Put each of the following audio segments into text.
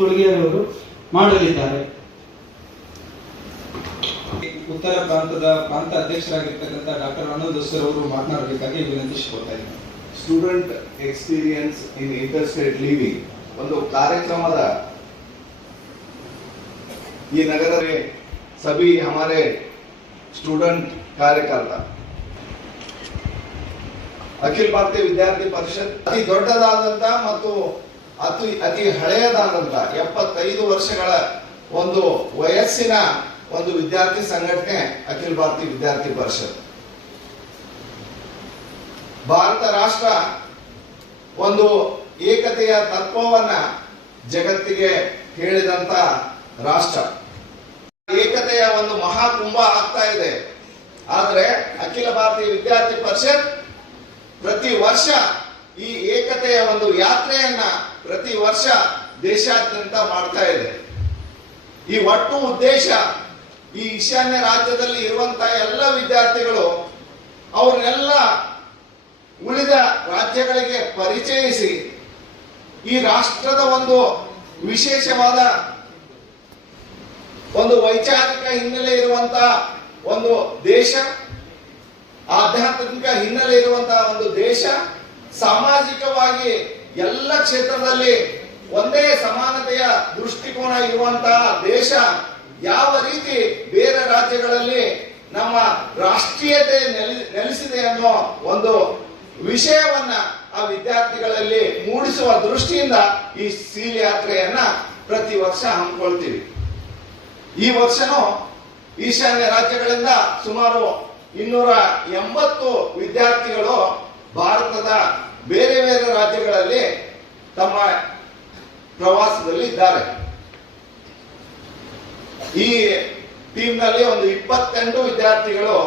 ಕೊಡುಗೆಯವರು ಮಾಡಲಿದ್ದಾರೆ. ಉತ್ತರ ಪ್ರಾಂತದ ಪ್ರಾಂತ ಅಧ್ಯಕ್ಷರಾಗಿರ್ತಕ್ಕಂಥ doctor Anood sir ಅವರು ಮಾತನಾಡಬೇಕಾಗಿ ವಿನಂತಿಸಿಕೊಳ್ತಾ ಇದ್ದಾರೆ. Student experience in inter state living ಒಂದು ಕಾರ್ಯಕ್ರಮದ ಈ ನಗರ सभी हमारे स्टूडेंट कार्यकर्ता ಅಖಿಲ ಭಾರತೀಯ ವಿದ್ಯಾರ್ಥಿ ಪರಿಷತ್ ಅತಿ ದೊಡ್ಡದಾದಂತ ಮತ್ತು ಅತಿ ಹಳೆಯದಾದಂತ 75 ವರ್ಷಗಳ ಒಂದು ವಯಸ್ಸಿನ ಒಂದು ವಿದ್ಯಾರ್ಥಿ ಸಂಘಟನೆ ಅಖಿಲ ಭಾರತೀಯ ವಿದ್ಯಾರ್ಥಿ ಪರಿಷತ್. ಭಾರತ ರಾಷ್ಟ್ರ ಒಂದು ಏಕತೆಯ ತತ್ವವನ್ನ ಜಗತ್ತಿಗೆ ಹೇಳಿದಂತ ರಾಷ್ಟ್ರ. ಏಕತೆಯ ಒಂದು ಮಹಾಕುಂಭ ಆಗ್ತಾ ಇದೆ. ಆದ್ರೆ ಅಖಿಲ ಭಾರತೀಯ ವಿದ್ಯಾರ್ಥಿ ಪರಿಷತ್ ಪ್ರತಿ ವರ್ಷ ಈ ಏಕತೆಯ ಒಂದು ಯಾತ್ರೆಯನ್ನ ಪ್ರತಿ ವರ್ಷ ದೇಶಾದ್ಯಂತ ಮಾಡ್ತಾ ಇದೆ. ಈ ಒಟ್ಟು ಉದ್ದೇಶ ಈ ಈಶಾನ್ಯ ರಾಜ್ಯದಲ್ಲಿ ಇರುವಂತಹ ಎಲ್ಲ ವಿದ್ಯಾರ್ಥಿಗಳು ಅವ್ರನ್ನೆಲ್ಲ ಉಳಿದ ರಾಜ್ಯಗಳಿಗೆ ಪರಿಚಯಿಸಿ ಈ ರಾಷ್ಟ್ರದ ಒಂದು ವಿಶೇಷವಾದ ಒಂದು ವೈಚಾರಿಕ ಹಿನ್ನೆಲೆ ಇರುವಂತಹ ಒಂದು ದೇಶ, ಆಧ್ಯಾತ್ಮಿಕ ಹಿನ್ನೆಲೆ ಇರುವಂತಹ ಒಂದು ದೇಶ, ಸಾಮಾಜಿಕವಾಗಿ ಎಲ್ಲ ಕ್ಷೇತ್ರದಲ್ಲಿ ಒಂದೇ ಸಮಾನತೆಯ ದೃಷ್ಟಿಕೋನ ಇರುವಂತಹ ದೇಶ ಯಾವ ರೀತಿ ಬೇರೆ ರಾಜ್ಯಗಳಲ್ಲಿ ನಮ್ಮ ರಾಷ್ಟ್ರೀಯತೆ ನೆಲೆಸಿದೆ ಅನ್ನೋ ಒಂದು ವಿಷಯವನ್ನ ಆ ವಿದ್ಯಾರ್ಥಿಗಳಲ್ಲಿ ಮೂಡಿಸುವ ದೃಷ್ಟಿಯಿಂದ ಈ ಸೀಲ್ ಯಾತ್ರೆಯನ್ನ ಪ್ರತಿ ವರ್ಷ ಹಮ್ಮಿಕೊಳ್ತೀವಿ. ಈ ವರ್ಷನೂ ಈಶಾನ್ಯ ರಾಜ್ಯಗಳಿಂದ ಸುಮಾರು 280 ವಿದ್ಯಾರ್ಥಿಗಳು ಭಾರತದ ಬೇರೆ ಬೇರೆ ರಾಜ್ಯಗಳಲ್ಲಿ ತಮ್ಮ ಪ್ರವಾಸದಲ್ಲಿ ಇದ್ದಾರೆ. ಈ ಟೀಮ್ ನಲ್ಲಿ ಒಂದು 28 ವಿದ್ಯಾರ್ಥಿಗಳು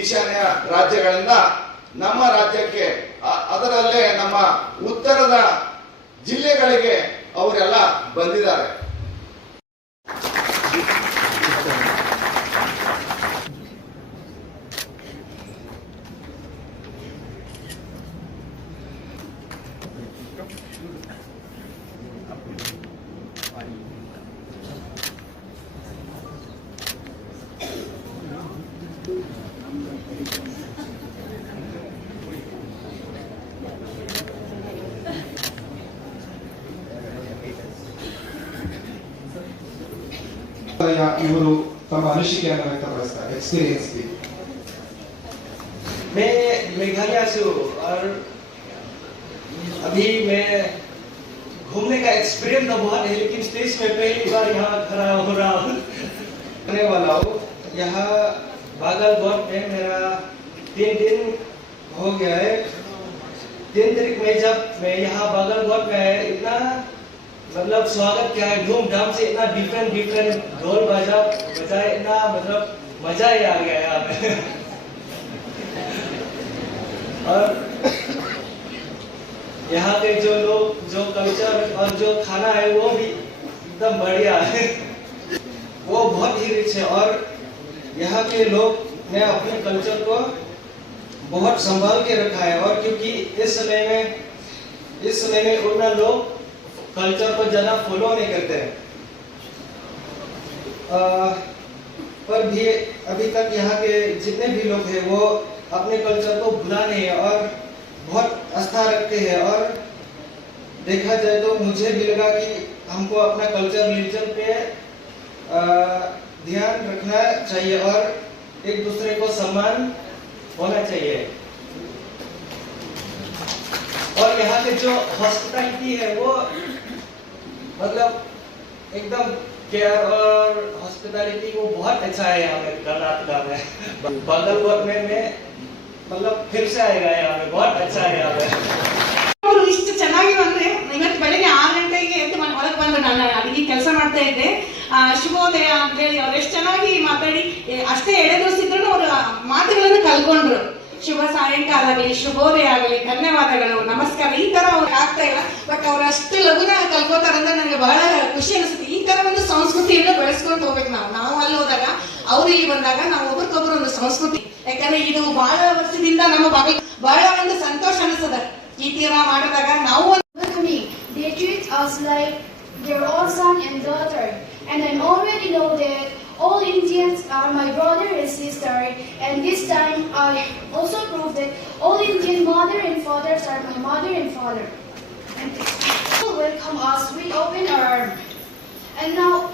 ಈಶಾನ್ಯ ರಾಜ್ಯಗಳಿಂದ ನಮ್ಮ ರಾಜ್ಯಕ್ಕೆ, ಅದರಲ್ಲೇ ನಮ್ಮ ಉತ್ತರದ ಜಿಲ್ಲೆಗಳಿಗೆ ಅವರೆಲ್ಲ ಬಂದಿದ್ದಾರೆ. ಇವರು ತಮ್ಮ ಅನಿಸಿಕೆಯನ್ನು ವ್ಯಕ್ತಪಡಿಸ್ತಾರೆ. एक्सपीरियंस भी मैं मेघालय से हूँ और अभी मैं घूमने का एक्सपीरियंस तो बहुत है, लेकिन स्टेज में पहली बार यहाँ खड़ा हो रहा हूँ करने वाला हूँ. यहाँ बागलकोट में मेरा 3 दिन हो गया है. 3 तारीख में जब मैं यहाँ बागलकोट में इतना मतलब स्वागत किया है धूमधाम से, इतना डिफरेंट ढोल बजाए, इतना मतलब मजा ही आ गया यहाँ पे. और यहाँ के जो लोग, जो कल्चर और जो खाना है वो भी एकदम बढ़िया है, वो बहुत ही रिच है. और यहाँ के लोग ने अपने कल्चर को बहुत संभाल के रखा है. और क्योंकि इस समय में उतना लोग कल्चर को ज्यादा फॉलो नहीं करते हैं, पर भी अभी तक यहाँ के जितने भी लोग हैं वो अपने कल्चर को भुला नहीं है और बहुत आस्था रखते हैं. और देखा जाए तो मुझे भी लगा कि हमको अपना कल्चर रिलीजन पे ध्यान रखना चाहिए और एक दूसरे को सम्मान होना चाहिए. और यहाँ के जो हॉस्पिटैलिटी है वो मतलब एकदम केयर और हॉस्पिटैलिटी वो बहुत अच्छा है यहाँ पे कर्नाटका में. बागलकोट में मैं मतलब फिर से आएगा यहाँ पे, बहुत अच्छा है यहाँ पे. ಇಷ್ಟು ಚೆನ್ನಾಗಿ ಬಂದ್ರೆ ಇವತ್ತು ಬೆಳಗ್ಗೆ 6 ಗಂಟೆಗೆ ಎದ್ದು ಹೊರಗೆ ಬಂದು ನಾನು ಅಡಿಗೆ ಕೆಲಸ ಮಾಡ್ತಾ ಇದ್ದೆ. ಶುಭೋದಯ ಅಂತ ಹೇಳಿ ಅವ್ರು ಎಷ್ಟು ಚೆನ್ನಾಗಿ ಮಾತಾಡಿ ಅಷ್ಟೇ ಎಳೆದೋಸಿದ್ರು ಅವ್ರ ಮಾತುಗಳನ್ನು ಕಲ್ಕೊಂಡ್ರು. ಶುಭ ಸಾಯಂಕಾಲ ಆಗಲಿ, ಶುಭೋದಯ ಆಗಲಿ, ಧನ್ಯವಾದಗಳು, ನಮಸ್ಕಾರ, ಈ ತರ ಅವ್ರಿಗೆ ಆಗ್ತಾ ಇಲ್ಲ. ಬಟ್ ಅವ್ರು ಅಷ್ಟು ಲಘುನ ಕಲ್ಕೋತಾರಂದ್ರೆ ನನಗೆ ಬಹಳ ಖುಷಿ ಅನಿಸುತ್ತೆ. ಈ ತರ ಒಂದು ಸಂಸ್ಕೃತಿಯನ್ನು ಬೆಳೆಸ್ಕೊಂಡು ಹೋಗ್ಬೇಕು. ನಾವು ಅಲ್ಲಿ ಹೋದಾಗ ಅವ್ರು ಇಲ್ಲಿ ಬಂದಾಗ ನಾವು ಒಬ್ಬರಿಗೊಬ್ರು ಒಂದು ಸಂಸ್ಕೃತಿ, ಯಾಕಂದ್ರೆ ಇದು ಬಹಳ ವರ್ಷದಿಂದ ನಮ್ಮ ಬಹಳ ಒಂದು ಸಂತೋಷ ಅನಿಸ್ತದ ಈ ತೀರ ಮಾಡಿದಾಗ. ನಾವು they treat us like their own son and daughter. And I already know that all Indians are my brother and sister, and this time I also prove that all Indian mother and fathers are my mother and father. And people welcome us with open arms. And now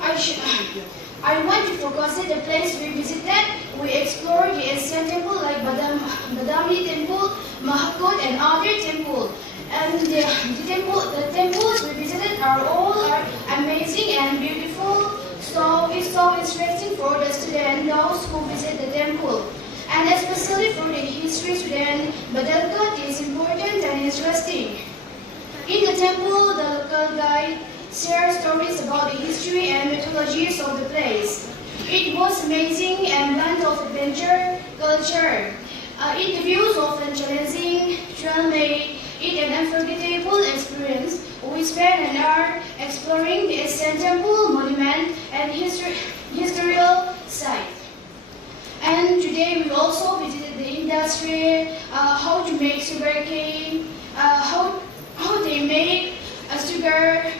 I want to focus on the place we visited. We explored the ancient temple like Badami Temple, Mahakot, and other temples. And the temples we visited are amazing and beautiful. So it's so interesting for the students, those who visit the temple. And especially for the history student, Badalkot is important and interesting. In the temple, the local guide shares stories about the history and mythologies of the place. It was amazing and blend of adventure, culture. Interviews often challenging, trail made it an unforgettable experience. We spent an hour exploring the ancient temple, monument, and historical site. And today we also visited the industry, how to make sugarcane, how they make sugar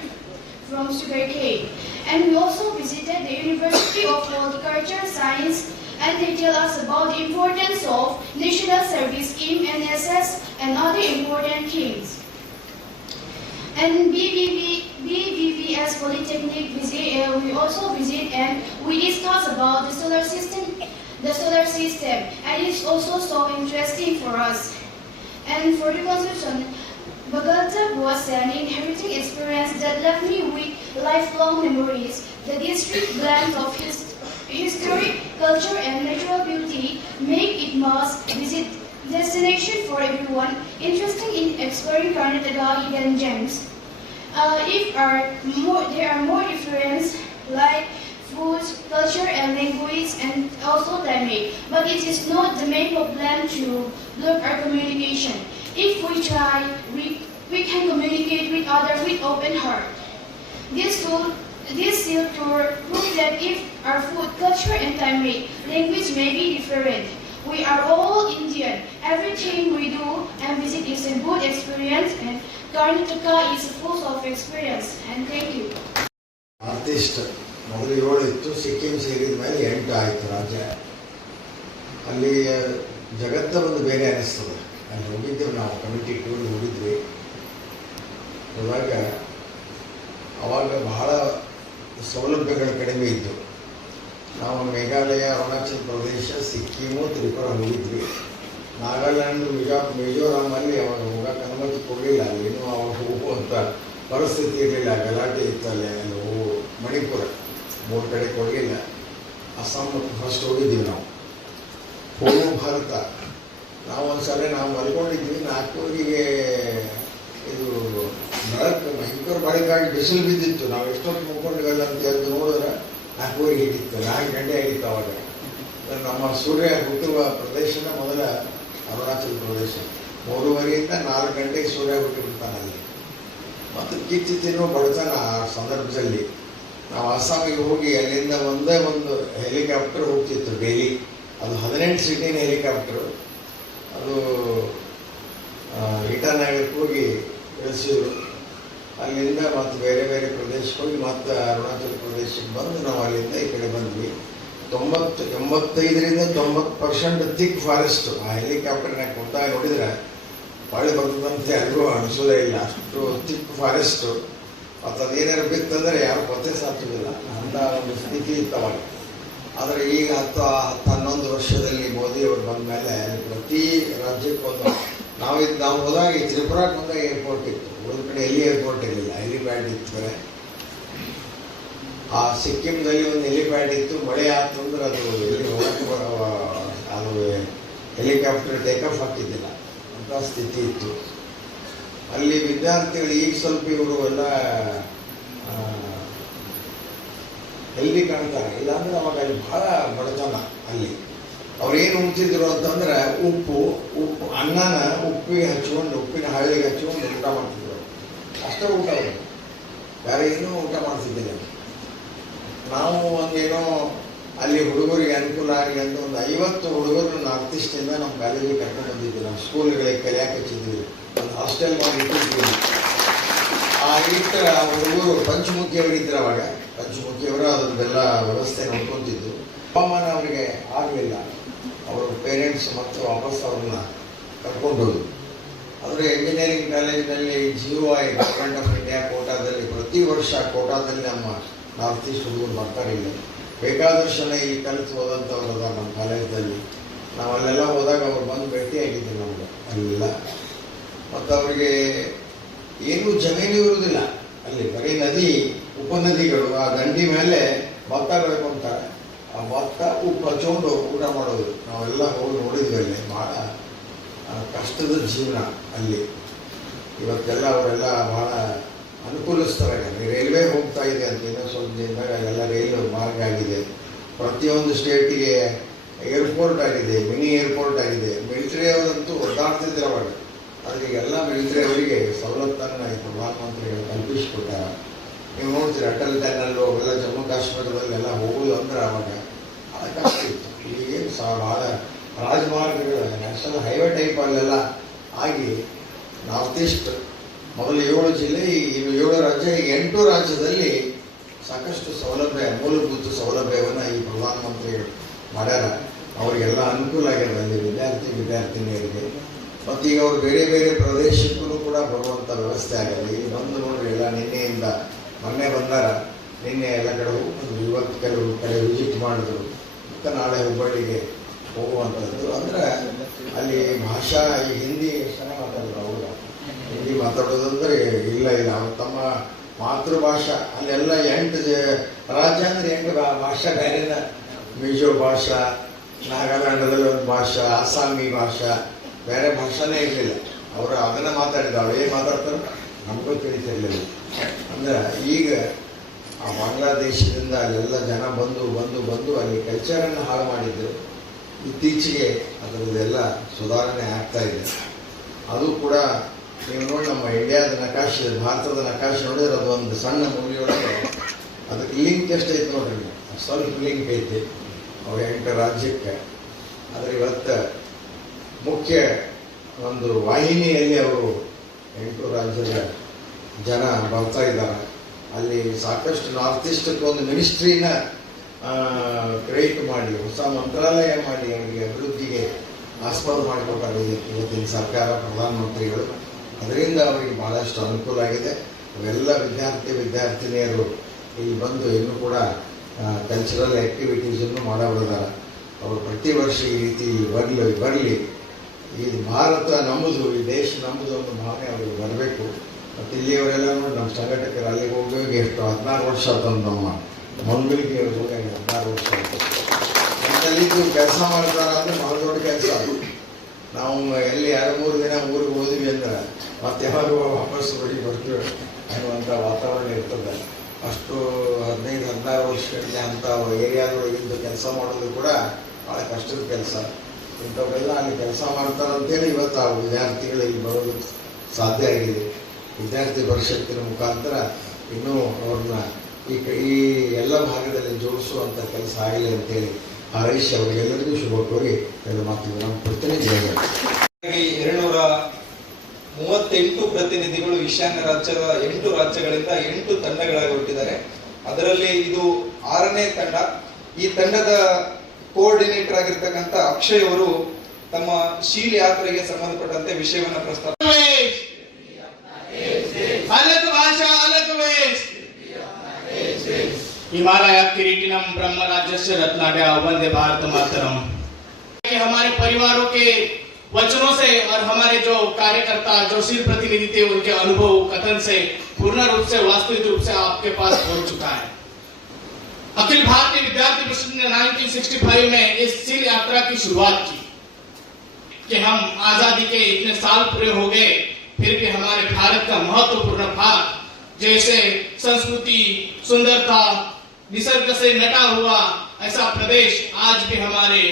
from sugarcane. And we also visited the University of Horticulture Science, and they tell us about the importance of National Service Scheme, NSS, and other important things. And BVVS Polytechnic we also visit, and we discuss about the solar system, and it's also so interesting for us. And for the conclusion, Bagaltag was an inheriting experience that left me with lifelong memories. The district blend of history, culture, and natural beauty make it must-visit destination for everyone interested in exploring Karnataka hidden gems. There are more differences like food, culture, and language, and also climate. But it is not the main problem to block our communication. If we try, we can communicate with others with open heart. This Silk Tour proves that if our food, culture, and climate, language may be different, we are all Indian. Everything we do and visit is a good experience, and Karnataka is full of experience. And thank you. Artist ಮೊದಲು 7 ಇತ್ತು, ಸಿಕ್ಕಿಂ ಸೇರಿದ ಮೇಲೆ 8 ಆಯಿತು ರಾಜ್ಯ. ಅಲ್ಲಿ ಜಗತ್ತ ಒಂದು ಬೇರೆ ಅನ್ನಿಸ್ತದೆ. ಅಲ್ಲಿ ಹೋಗಿದ್ದೇವೆ ನಾವು, ಕಮಿಟಿ ಟೂರ್ ಹೋಗಿದ್ವಿ. ಅವಾಗ ಬಹಳ ಸೌಲಭ್ಯಗಳ ಕಡಿಮೆ ಇದ್ದು ನಾವು ಮೇಘಾಲಯ, ಅರುಣಾಚಲ ಪ್ರದೇಶ, ಸಿಕ್ಕಿಮು, ತ್ರಿಪುರ ಹೋಗಿದ್ವಿ. ನಾಗಾಲ್ಯಾಂಡ್, ಮಿಜೋರಾಮಲ್ಲಿ ಅವಾಗ ಹೋಗೋಕೆ ಅನುಮತಿ ಕೊಡಲಿಲ್ಲ. ಇನ್ನೂ ಅವಾಗ ಹೋಗುವಂಥ ಪರಿಸ್ಥಿತಿ ಇರಲಿಲ್ಲ, ಗಲಾಟೆ ಇತ್ತು ಅಲ್ಲಿ. ಮಣಿಪುರ 3 ಕಡೆ ಕೊಡಲಿಲ್ಲ. ಅಸ್ಸಾಂ ಫಸ್ಟ್ ಹೋಗಿದ್ದೀವಿ ನಾವು. ಪೂರ್ವ ಭಾರತ ನಾವು ಒಂದ್ಸಲ ನಾವು ಮಲ್ಕೊಂಡಿದ್ವಿ. 4 ಇದು ಬೆಳಕು ಭಯಂಕರ ಮಳೆಗಾಗಿ ಬಿಸಿಲು ಬಿದ್ದಿತ್ತು. ನಾವು ಎಷ್ಟೊತ್ತು ಮುಗ್ಕೊಂಡಿವಲ್ಲ ಅಂತ ಎದ್ದು ನೋಡಿದ್ರೆ 4 ಹಿಡಿತ್ತು. 4 ಗಂಟೆ ಆಗಿತ್ತು ಅವಾಗ. ನಮ್ಮ ಸೂರ್ಯ ಹುಟ್ಟುವ ಪ್ರದೇಶನ ಮೊದಲ ಅರುಣಾಚಲ ಪ್ರದೇಶ. 3:30 ಇಂದ 4 ಗಂಟೆಗೆ ಸೂರ್ಯ ಹುಟ್ಟಿಬಿಡ್ತಾನಲ್ಲಿ. ಮತ್ತು ಕಿಚ್ಚು ತಿನ್ನೋ ಬಡತನ ಆ ಸಂದರ್ಭದಲ್ಲಿ. ನಾವು ಅಸ್ಸಾಮಿಗೆ ಹೋಗಿ ಅಲ್ಲಿಂದ ಒಂದೇ ಒಂದು ಹೆಲಿಕಾಪ್ಟರ್ ಹೋಗ್ತಿತ್ತು ಡೈಲಿ. ಅದು 18 ಸೀಟಿನ ಹೆಲಿಕಾಪ್ಟರು. ಅದು ಇಟಾನಗರಕ್ಕೆ ಹೋಗಿ ಇಳಿಸಿದ್ರು. ಅಲ್ಲಿಂದ ಮತ್ತು ಬೇರೆ ಬೇರೆ ಪ್ರದೇಶಕ್ಕೆ ಹೋಗಿ ಮತ್ತು ಅರುಣಾಚಲ ಪ್ರದೇಶಕ್ಕೆ ಬಂದು ನಾವು ಅಲ್ಲಿಂದ ಈ ಕಡೆ ಬಂದ್ವಿ. 85ರಿಂದ 90% ಥಿಕ್ ಫಾರೆಸ್ಟು. ಆ ಹೆಲಿಕಾಪ್ಟರ್ನಾಗ ಕುಂತಾಗ ನೋಡಿದರೆ ಮಳೆ ಬರ್ತದಂತೆ ಯಾರಿಗೂ ಅನಿಸೋದೇ ಇಲ್ಲ. ಅಷ್ಟು ಥಿಕ್ ಫಾರೆಸ್ಟು. ಮತ್ತು ಅದೇನಾರು ಬಿತ್ತಂದರೆ ಯಾರು ಗೊತ್ತೇ ಸಾಧ್ಯವಿಲ್ಲ ಅಂತ ಒಂದು ಸ್ಥಿತಿ ಇತ್ತವಾಗ. ಆದರೆ ಈಗ 10-11 ವರ್ಷದಲ್ಲಿ ಮೋದಿಯವರು ಬಂದ ಮೇಲೆ ಪ್ರತಿ ರಾಜ್ಯಕ್ಕೊಂದು ನಾವು ಹೋದಾಗ ಈ ತ್ರಿಪುರಾಕ್ಕೆ ಬಂದಾಗ ಏರ್ಪೋರ್ಟ್ ಇತ್ತು. ಒಂದು ಕಡೆ ಎಲ್ಲಿ ಏರ್ಪೋರ್ಟ್ ಇರಲಿಲ್ಲ, ಹೆಲಿಪ್ಯಾಡ್ ಇತ್ತು ಬೇರೆ. ಆ ಸಿಕ್ಕಿಂದಲ್ಲಿ ಒಂದು ಹೆಲಿಪ್ಯಾಡ್ ಇತ್ತು. ಮಳೆ ಆಯ್ತು ಅಂದ್ರೆ ಅದು ಎಲ್ಲಿ ಹೋಗಕ್ಕೆ ಅದು ಹೆಲಿಕಾಪ್ಟರ್ ಟೇಕಾಫ್ ಹಾಕಿದ್ದಿಲ್ಲ ಅಂತ ಸ್ಥಿತಿ ಇತ್ತು. ಅಲ್ಲಿ ವಿದ್ಯಾರ್ಥಿಗಳು ಈಗ ಸ್ವಲ್ಪ ಇವರು ಎಲ್ಲ ಹೆಲ್ದಿ ಕಾಣ್ತಾರೆ. ಇಲ್ಲಾಂದ್ರೆ ಅವಾಗ ಅಲ್ಲಿ ಭಾಳ ಬಡತನ. ಅಲ್ಲಿ ಅವ್ರೇನು ಉಣ್ತಿದ್ರು ಅಂತಂದ್ರೆ ಉಪ್ಪು ಅನ್ನನ ಉಪ್ಪಿಗೆ ಹಚ್ಕೊಂಡು, ಉಪ್ಪಿನ ಹಳ್ಳಿಗೆ ಹಚ್ಕೊಂಡು ಊಟ ಮಾಡ್ತಿದ್ರು. ಅಷ್ಟೇ ಊಟ ಅವರು, ಬೇರೆ ಏನೂ ಊಟ ಮಾಡ್ತಿದ್ದಿಲ್ಲ. ನಾವು ಒಂದೇನೋ ಅಲ್ಲಿ ಹುಡುಗರಿಗೆ ಅನುಕೂಲ ಆಗಲಿ ಅಂತ ಒಂದು 50 ಹುಡುಗರು ನಾರ್ತ್ ಈಸ್ಟಿಂದ ನಮ್ಮ ಕಾಲೇಜಿಗೆ ಕರ್ಕೊಂಡು ಬಂದಿದ್ವಿ. ನಮ್ಮ ಸ್ಕೂಲ್ಗಳಿಗೆ ಕಲಿಯಾಕೆ ಹಚ್ಚಿದ್ವಿ. ಒಂದು ಹಾಸ್ಟೆಲ್ ಮಾಡಿ ಇಟ್ಟಿದ್ವಿ. ಆ ಇಟ್ಟ ಊರು ಪಂಚಮುಖಿಯವರು ಇದ್ರು ಅವಾಗ. ಪಂಚಮುಖಿಯವರು ಅದನ್ನೆಲ್ಲ ವ್ಯವಸ್ಥೆ ನೋಡ್ಕೊಂತಿದ್ದು. ಹವಾಮಾನ ಅವರಿಗೆ ಆಗಲಿಲ್ಲ. ಅವರ ಪೇರೆಂಟ್ಸ್ ಮತ್ತು ವಾಪಸ್ ಅವ್ರನ್ನ ಕರ್ಕೊಂಡು ಹೋದ್ರು. ಆದರೆ ಇಂಜಿನಿಯರಿಂಗ್ ಕಾಲೇಜಿನಲ್ಲಿ GOI ಗವರ್ಮೆಂಟ್ ಆಫ್ ಇಂಡಿಯಾ ಕೋಟಾದಲ್ಲಿ ಪ್ರತಿ ವರ್ಷ ಕೋಟಾದಲ್ಲಿ ನಮ್ಮ ನಾರ್ತ್ ಈಸ್ಟ್ ಹುಡುಗರು ಬರ್ತಾರೆ. ಇಲ್ಲ ಬೇಕಾದಷ್ಟು ಜನ ಇಲ್ಲಿ ಕಲಿತು ಹೋದಂಥವ್ರು ಅದ ನಮ್ಮ ಕಾಲೇಜಲ್ಲಿ. ನಾವು ಅಲ್ಲೆಲ್ಲ ಹೋದಾಗ ಅವ್ರು ಬಂದು ಭೇಟಿಯಾಗಿದ್ರು ನಮ್ಗೆ ಅಲ್ಲೆಲ್ಲ. ಮತ್ತು ಅವರಿಗೆ ಏನೂ ಜಮೀನು ಇರುವುದಿಲ್ಲ ಅಲ್ಲಿ, ಬರೀ ನದಿ, ಉಪನದಿಗಳು. ಆ ದಂಡಿ ಮೇಲೆ ಭತ್ತ ಬೆಳ್ಕೊಂತಾರೆ. ಆ ಭತ್ತ ಉಪ್ಪು ಹಚ್ಕೊಂಡು ಊಟ ಮಾಡೋದು. ನಾವೆಲ್ಲ ಹೋಗಿ ನೋಡಿದ್ವಿ ಅಲ್ಲಿ. ಭಾಳ ಕಷ್ಟದ ಜೀವನ ಅಲ್ಲಿ. ಇವತ್ತೆಲ್ಲ ಅವರೆಲ್ಲ ಭಾಳ ಅನುಕೂಲಿಸ್ತಾರೆ. ರೈಲ್ವೆ ಹೋಗ್ತಾ ಇದೆ ಅಂತ, ಇನ್ನೂ ಸ್ವಲ್ಪ ದಿನದಾಗ ಎಲ್ಲ ರೈಲು ಮಾರ್ಗ ಆಗಿದೆ. ಪ್ರತಿಯೊಂದು ಸ್ಟೇಟಿಗೆ ಏರ್ಪೋರ್ಟ್ ಆಗಿದೆ, ಮಿನಿ ಏರ್ಪೋರ್ಟ್ ಆಗಿದೆ. ಮಿಲಿಟರಿ ಅವರಂತೂ ಒದ್ದಾಡ್ತಿದ್ರು ಅವಾಗ. ಆದರೆ ಈಗೆಲ್ಲ ಮಿಲಿಟರಿ ಅವರಿಗೆ ಸವಲತ್ತನ್ನು ಪ್ರಧಾನಮಂತ್ರಿಗಳು ಕಲ್ಪಿಸಿಕೊಟ್ಟಾರ. ನೀವು ನೋಡ್ತೀರಿ ಅಟಲ್ ಟನಲ್ಲು ಅವೆಲ್ಲ ಜಮ್ಮು ಕಾಶ್ಮೀರದಲ್ಲೆಲ್ಲ ಹೋಗೋದು ಅಂದ್ರೆ ಅವಾಗ ಭಾಳ ಕಷ್ಟ ಇತ್ತು. ಈಗೇನು ಭಾಳ ರಾಜಮಾರ್ಗಗಳು, ನ್ಯಾಷನಲ್ ಹೈವೇ ಟೈಪ್ ಅಲ್ಲೆಲ್ಲ ಆಗಿ ನಾರ್ತ್ ಈಸ್ಟ್ ಮೊದಲು 7 ಜಿಲ್ಲೆ, ಈಗ 7 ರಾಜ್ಯ, ಈಗ 8 ರಾಜ್ಯದಲ್ಲಿ ಸಾಕಷ್ಟು ಸೌಲಭ್ಯ, ಮೂಲಭೂತ ಸೌಲಭ್ಯವನ್ನು ಈ ಪ್ರಧಾನಮಂತ್ರಿಗಳು ಮಾಡ್ಯಾರ. ಅವರಿಗೆಲ್ಲ ಅನುಕೂಲ ಆಗ್ಯದ ಅಲ್ಲಿ ವಿದ್ಯಾರ್ಥಿನಿಯರಿಗೆ. ಮತ್ತು ಈಗ ಅವರು ಬೇರೆ ಬೇರೆ ಪ್ರದೇಶಕ್ಕೂ ಕೂಡ ಬರುವಂಥ ವ್ಯವಸ್ಥೆ ಆಗಲ್ಲ. ಈಗ ಬಂದು ನೋಡ್ರಿ ಎಲ್ಲ ನಿನ್ನೆಯಿಂದ ಮೊನ್ನೆ ಬಂದಾರ. ನಿನ್ನೆ ಎಲ್ಲ ಕಡೆ ಹೋಗ್ಬಂದ್ರು, ಇವತ್ತು ಕೆಲವು ಕಡೆ ವಿಸಿಟ್ ಮಾಡಿದ್ರು, ಮತ್ತು ನಾಳೆ ಹುಬ್ಬಳ್ಳಿಗೆ ಹೋಗುವಂಥದ್ದು. ಅಂದರೆ ಅಲ್ಲಿ ಭಾಷಾ, ಈ ಹಿಂದಿ ಚೆನ್ನಾಗಿ ಮಾತಾಡಿದ್ರು ಅವರು. ಹಿಂದಿ ಮಾತಾಡೋದಂದ್ರೆ ಇಲ್ಲ ಅವ್ರು ತಮ್ಮ ಮಾತೃಭಾಷಾ. ಅಲ್ಲೆಲ್ಲ 8 ರಾಜ್ಯ ಅಂದರೆ 8 ಭಾಷಾ ಬೇರೆನ. ಮಿಜೋ ಭಾಷಾ, ನಾಗಾಲ್ಯಾಂಡದಲ್ಲಿ ಒಂದು ಭಾಷಾ, ಅಸ್ಸಾಮಿ ಭಾಷಾ, ಬೇರೆ ಭಾಷಾನೇ ಇರಲಿಲ್ಲ. ಅವರು ಅದನ್ನು ಮಾತಾಡಿದ್ರು. ಅವ್ರು ಏನು ಮಾತಾಡ್ತಾರೆ ನಮಗೂ ತಿಳಿತಿರಲಿಲ್ಲ. ಅಂದ್ರೆ ಈಗ ಆ ಬಾಂಗ್ಲಾದೇಶದಿಂದ ಅಲ್ಲೆಲ್ಲ ಜನ ಬಂದು ಬಂದು ಬಂದು ಅಲ್ಲಿ ಕಲ್ಚರನ್ನು ಹಾಳು ಮಾಡಿದ್ರು. ಇತ್ತೀಚೆಗೆ ಅದರದ್ದೆಲ್ಲ ಸುಧಾರಣೆ ಆಗ್ತಾ ಇದೆ. ಅದು ಕೂಡ ನೀವು ನೋಡಿ, ನಮ್ಮ ಇಂಡಿಯಾದ ನಕಾಶೆ, ಭಾರತದ ನಕಾಶೆ ನೋಡಿದ್ರೆ ಅದು ಒಂದು ಸಣ್ಣ ಮೂಲೆಯೊಳಗೆ ಅದಕ್ಕೆ ಲಿಂಕ್ ಎಷ್ಟೈತೆ ನೋಡ್ರಿ, ಸ್ವಲ್ಪ ಲಿಂಕ್ ಐತಿ ಅವ್ರ 8 ರಾಜ್ಯಕ್ಕೆ. ಆದರೆ ಇವತ್ತು ಮುಖ್ಯ ಒಂದು ವಾಹಿನಿಯಲ್ಲಿ ಅವರು 8 ರಾಜ್ಯದ ಜನ ಬರ್ತಾ ಇದ್ದಾರೆ. ಅಲ್ಲಿ ಸಾಕಷ್ಟು ನಾರ್ತ್ ಈಸ್ಟಕ್ಕೆ ಒಂದು ಮಿನಿಸ್ಟ್ರಿನ ಕ್ರಿಯೇಟ್ ಮಾಡಿ, ಹೊಸ ಮಂತ್ರಾಲಯ ಮಾಡಿ ಅವರಿಗೆ ಅಭಿವೃದ್ಧಿಗೆ ಆಸ್ಪದ ಮಾಡಿಕೊಟ್ಟಾರೆ ಇವತ್ತಿನ ಸರ್ಕಾರ, ಪ್ರಧಾನಮಂತ್ರಿಗಳು. ಅದರಿಂದ ಅವರಿಗೆ ಭಾಳಷ್ಟು ಅನುಕೂಲ ಆಗಿದೆ. ಅವೆಲ್ಲ ವಿದ್ಯಾರ್ಥಿನಿಯರು ಇಲ್ಲಿ ಬಂದು ಇನ್ನೂ ಕೂಡ ಕಲ್ಚರಲ್ ಆ್ಯಕ್ಟಿವಿಟೀಸನ್ನು ಮಾಡಬಾರ್ದಾರೆ. ಅವರು ಪ್ರತಿ ವರ್ಷ ಈ ರೀತಿ ಬರಲಿ. ಈ ಭಾರತ ನಮ್ಮದು, ಈ ದೇಶ ನಮ್ಮದು ಅನ್ನೋ ಭಾವನೆ ಅವರಿಗೆ ಬರಬೇಕು. ಮತ್ತು ಇಲ್ಲಿಯವರೆಲ್ಲ ನೋಡಿ, ನಮ್ಮ ಸಂಘಟಕರು ಅಲ್ಲಿಗೆ ಹೋಗಿ ಎಷ್ಟು 16 ವರ್ಷ ಆತಂದು. ನಮ್ಮ ಮಂಗಲಿಗೆ ಹೋಗಿ 16 ವರ್ಷ ಆಯ್ತು. ಅಂತಲ್ಲಿದ್ದು ಕೆಲಸ ಮಾಡ್ತಾರೆ ಅಂದರೆ ಭಾಳ ದೊಡ್ಡ ಕೆಲಸ. ನಾವು ಎಲ್ಲಿ 2-3 ದಿನ ಊರಿಗೆ ಹೋದ್ವಿ ಅಂದ್ರೆ ಮತ್ತೆ ಯಾವಾಗ ವಾಪಸ್ ಬಡಿ ಬರ್ತೀವಿ ಅನ್ನುವಂಥ ವಾತಾವರಣ ಇರ್ತದೆ. ಅಷ್ಟು 15-16 ವರ್ಷಗಳಿಂದ ಅಂಥ ಏರಿಯಾದೊಳಗಿಂದ ಕೆಲಸ ಮಾಡೋದು ಕೂಡ ಭಾಳ ಕಷ್ಟದ ಕೆಲಸ. ಇಂಥವರೆಲ್ಲ ಅಲ್ಲಿ ಕೆಲಸ ಮಾಡ್ತಾರೆ ಅಂತೇಳಿ ಇವತ್ತು ಆ ವಿದ್ಯಾರ್ಥಿಗಳು ಇಲ್ಲಿ ಬರೋದು ಸಾಧ್ಯ ಆಗಿದೆ. ವಿದ್ಯಾರ್ಥಿ ಪರಿಷತ್ತಿನ ಮುಖಾಂತರ ಇನ್ನೂ ಅವ್ರನ್ನ ಈ ಎಲ್ಲ ಭಾಗದಲ್ಲಿ ಜೋಡಿಸುವಂಥ ಕೆಲಸ ಆಗಲಿ ಅಂತೇಳಿ ಹಾರೈಸಿ ಅವರಿಗೆಲ್ಲರಿಗೂ ಶುಭ ಕೋರಿ ಎರಡು ಮಾತುಗಳು ನಾವು ಕೊಡ್ತೇನೆ. 238 ಪ್ರತಿನಿಧಿಗಳು ಈಶಾನ್ಯ ರಾಜ್ಯದ 8 ರಾಜ್ಯಗಳಿಂದ 8 ತಂಡಗಳಾಗಿ ಹುಟ್ಟಿದ್ದಾರೆ. ಅದರಲ್ಲಿ ಇದು 6ನೇ ತಂಡ. ಈ ತಂಡದ ಕೋಆರ್ಡಿನೇಟರ್ ಆಗಿರ್ತಕ್ಕಂಥ ಅಕ್ಷಯ್ ಅವರು ತಮ್ಮ ಶೀಲ್ ಯಾತ್ರೆಗೆ ಸಂಬಂಧಪಟ್ಟಂತೆ ವಿಷಯವನ್ನ ಪ್ರಸ್ತಾಪ. अलग भाषा अलग वेश, हिमालयात किरीटिनम ब्रह्म राज्यस्य रत्नाड्या वंदे भारत मातरम. हमारे परिवारों के वचनों से और हमारे जो कार्यकर्ता, जो शील प्रतिनिधि थे, उनके अनुभव कथन से पूर्ण रूप से, वास्तविक रूप से आपके पास पहुंच चुका है. अखिल भारतीय विद्यार्थी परिषद ने 1965 में इस शील यात्रा की शुरुआत की कि हम आजादी के इतने साल पूरे हो गए, फिर भी हमारे भारत का महत्वपूर्ण भाग, जैसे संस्कृति, सुंदरता, निसर्ग से नटा हुआ ऐसा प्रदेश आज भी हमारे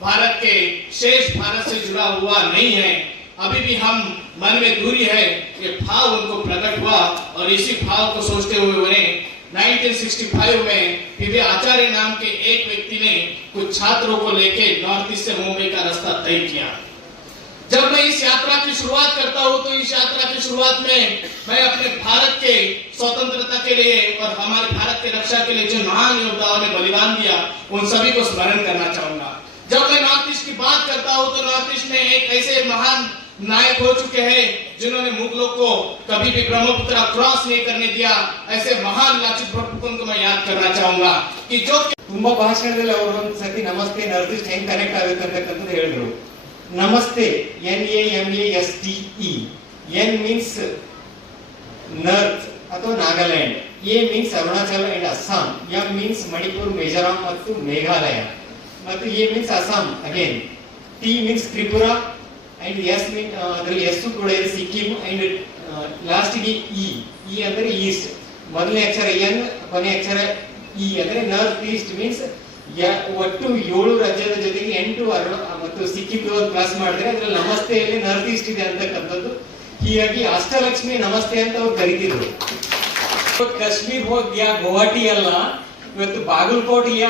भारत के शेष भारत से जुड़ा हुआ नहीं है. अभी भी हम मन में दूरी है, ये भाव उनको प्रकट हुआ और इसी भाव को सोचते हुए उन्हें 1965 में पीवी आचार्य नाम के एक व्यक्ति ने कुछ छात्रों को लेकर नॉर्थ ईस्ट से मुंबई का रास्ता तय किया. जब मैं इस यात्रा की शुरुआत करता हूँ तो इस यात्रा की शुरुआत में मैं अपने भारत के स्वतंत्रता के लिए और हमारे भारत के रक्षा के लिए जो महान योद्धाओं ने बलिदान दिया उन सभी को स्मरण करना चाहूंगा। जब मैं नॉर्थ ईस्ट की बात करता हूँ तो नॉर्थ ईस्ट में एक ऐसे महान नायक हो चुके हैं जिन्होंने मुगलों को कभी भी ब्रह्मपुत्र क्रॉस नहीं करने दिया। ऐसे महान लाचित बरफुकन को मैं याद करना चाहूंगा कि जो ತುಂಬಾ ಭಾಷಣದಲ್ಲಿ ಅವರು ಒಂದು ಸತಿ ನಮಸ್ತೆ ನಾರ್ತ್ ಈಸ್ಟ್ ಹೆಂಗ್ ಕನೆಕ್ಟ್ ಆಗುತ್ತೆ ಅಂತಕ್ಕಂಥದ್ದು ಹೇಳಿದ್ರು. ನಮಸ್ತೆ NAMASTE, N ಮೀನ್ಸ್ ನಾರ್ತ್ ಅಥವಾ Nagaland, A means Arunachal and Assam, M means Manipur, Mizoram ಮತ್ತು ಮೇಘಾಲಯ, ಮತ್ತು A means Assam again, T means Tripura and S ಮೀನ್ ಅದರಲ್ಲಿ S ಕೂಡ ಇದೆ ಸಿಕ್ಕಿಂ ಅಂಡ್ ಲಾಸ್ಟ್ ಗೆ E ಅಂದ್ರೆ ಈಸ್ಟ್. ಮೊದಲನೇ ಅಕ್ಷರ N, ಕೊನೆ ಅಕ್ಷರ E ಅಂದ್ರೆ ನಾರ್ತ್ ಈಸ್ಟ್ ಮೀನ್ಸ್ ಒಟ್ಟು 7 ರಾಜ್ಯದ ಜೊತೆಗೆ 8 ಮತ್ತು ಸಿಕ್ಕಿಂ ಪ್ಲಸ್ ಮಾಡಿದ್ರೆ ಅದ್ರಲ್ಲಿ ನಮಸ್ತೆಯಲ್ಲಿ ನಾರ್ತ್ ಈಸ್ಟ್ ಇದೆ ಅಂತಕ್ಕಂಥದ್ದು. ಹೀಗಾಗಿ ಅಷ್ಟಲಕ್ಷ್ಮಿ ನಮಸ್ತೆ ಅಂತ ಅವ್ರು ಕರೀತಿದ್ರು. ಕಾಶ್ಮೀರ್ ಹೋಗ್ಯಾ ಗುವಾಹಟಿ ಅಲ್ಲ, ಇವತ್ತು ಬಾಗಲಕೋಟೆಯ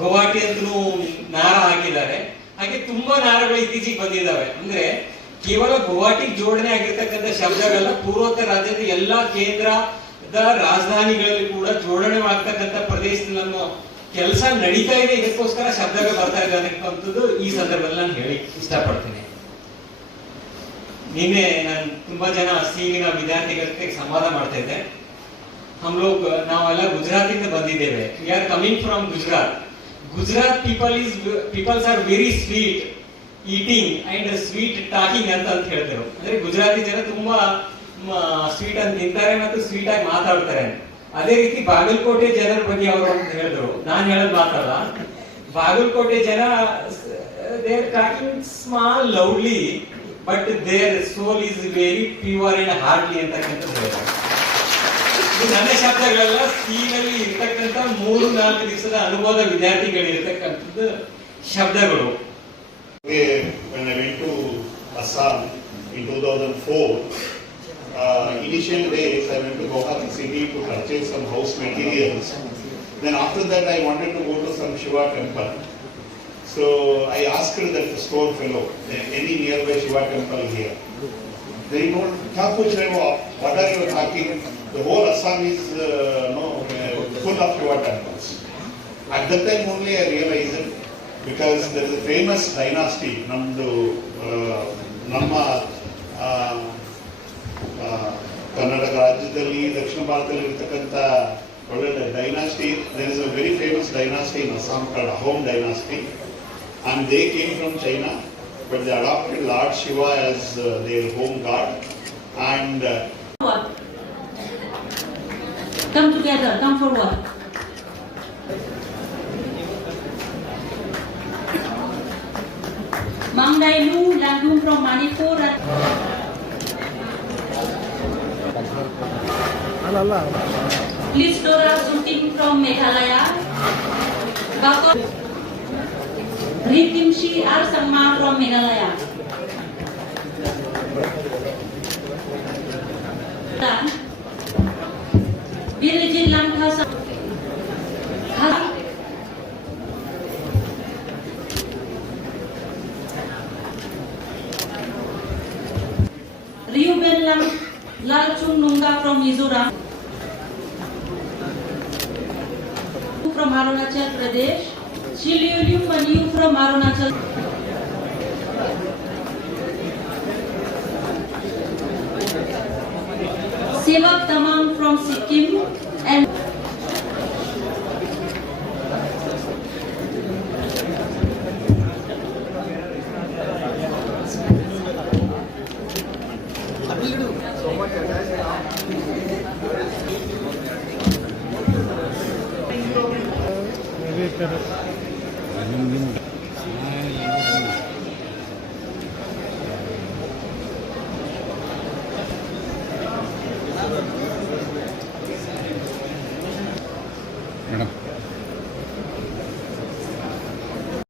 ಗುವಾಹಟಿ ಅಂತಲೂ ನಾರ ಹಾಕಿದ್ದಾರೆ. ಹಾಗೆ ತುಂಬಾ ನಾರಗಳು ಇತ್ತೀಚೆಗೆ ಬಂದಿದ್ದಾವೆ. ಅಂದ್ರೆ ಕೇವಲ ಗುವಾಹಟಿ ಜೋಡಣೆ ಆಗಿರ್ತಕ್ಕಂಥ ಶಬ್ದಗಳೆಲ್ಲ ಪೂರ್ವೋತ್ತರ ರಾಜ್ಯದ ಎಲ್ಲಾ ಕೇಂದ್ರದ ರಾಜಧಾನಿಗಳಲ್ಲಿ ಕೂಡ ಜೋಡಣೆ ಆಗ್ತಕ್ಕಂಥ ಪ್ರದೇಶದಲ್ಲಿ ನಮ್ಮ ಕೆಲಸ ನಡೀತಾ ಇದೆ. ಇದಕ್ಕೋಸ್ಕರ ಶಬ್ದಗಳು ಬರ್ತಾ ಇದೆ ಅನ್ನೋದು ಈ ಸಂದರ್ಭದಲ್ಲಿ ನಾನು ಹೇಳಿ ಇಷ್ಟಪಡ್ತೀನಿ. ನಿನ್ನೆ ನಾನು ತುಂಬಾ ಜನ ಸಿವಿನ ವಿದ್ಯಾರ್ಥಿಗಳಿಗೆ ಸಂವಾದ ಮಾಡ್ತಾ ಇದ್ದೆ. ನಾವೆಲ್ಲ ಗುಜರಾತಿಂದ ಬಂದಿದ್ದೇವೆ. We are coming from Gujarat. Gujarat peoples are very sweet eating and sweet talking ಅಂತ ಹೇಳಿದ್ರು. ಅಂದ್ರೆ ಗುಜರಾತಿ ಜನ ತುಂಬಾ ಸ್ವೀಟ್ ಅಂತ ತಿಂತಾರೆ ಮತ್ತು ಸ್ವೀಟ್ ಆಗಿ ಮಾತಾಡ್ತಾರೆ. ಅದೇ ರೀತಿ ಬಾಗಲಕೋಟೆ ಜನರ ಬಗ್ಗೆ ಅವರು ಹೇಳಿದ್ರು. ನಾನು ಹೇಳೋದು ಮಾತಾಡ, ಬಾಗಲಕೋಟೆ ಜನ they are talking small loudly but their soul is very pure and hardly ಅಂತಕ್ಕಂಥದ್ದು ಹೇಳಿದ್ರು. ನನ್ನ ಶಬ್ದಗಳೆಲ್ಲ ಸೀನಲ್ಲಿ ಇರ್ತಕ್ಕಂಥ 3-4 ದಿವಸದ ಅನುಭವದ ವಿದ್ಯಾರ್ಥಿಗಳಿರ್ತಕ್ಕಂಥದ್ದು ಶಬ್ದಗಳು. When I went to Assam in 2004, initial days I went to Guwahati city to purchase some house materials. Then after that I wanted to go to some Shiva temple. So I asked that store fellow, any nearby Shiva temple here? They told, "Kya puch rahe ho aap? What are you talking? The whole Assam is full of Shiva temples." At that time only I realized it, because there is a famous dynasty, ನಮ್ಮ ಕರ್ನಾಟಕ ರಾಜ್ಯದಲ್ಲಿ ದಕ್ಷಿಣ ಭಾರತದಲ್ಲಿ ಇರತಕ್ಕಂಥ ಒಳ್ಳೆ dynasty. There is a very famous dynasty in Assam called Ahom dynasty, and they came from China, but they adopted Lord Shiva as their home god. And come together, come forward. Mangdailu Landung from Manipur. Please Dora Suting from Meghalaya. Ritimshi R Sangma from Meghalaya. Birjit Lamkha Ryuben Lalchung Nunga from Mizoram. From Arunachal Pradesh. Shiliu Maniu from Arunachal. Sevak Tamang from Sikkim and Gracias.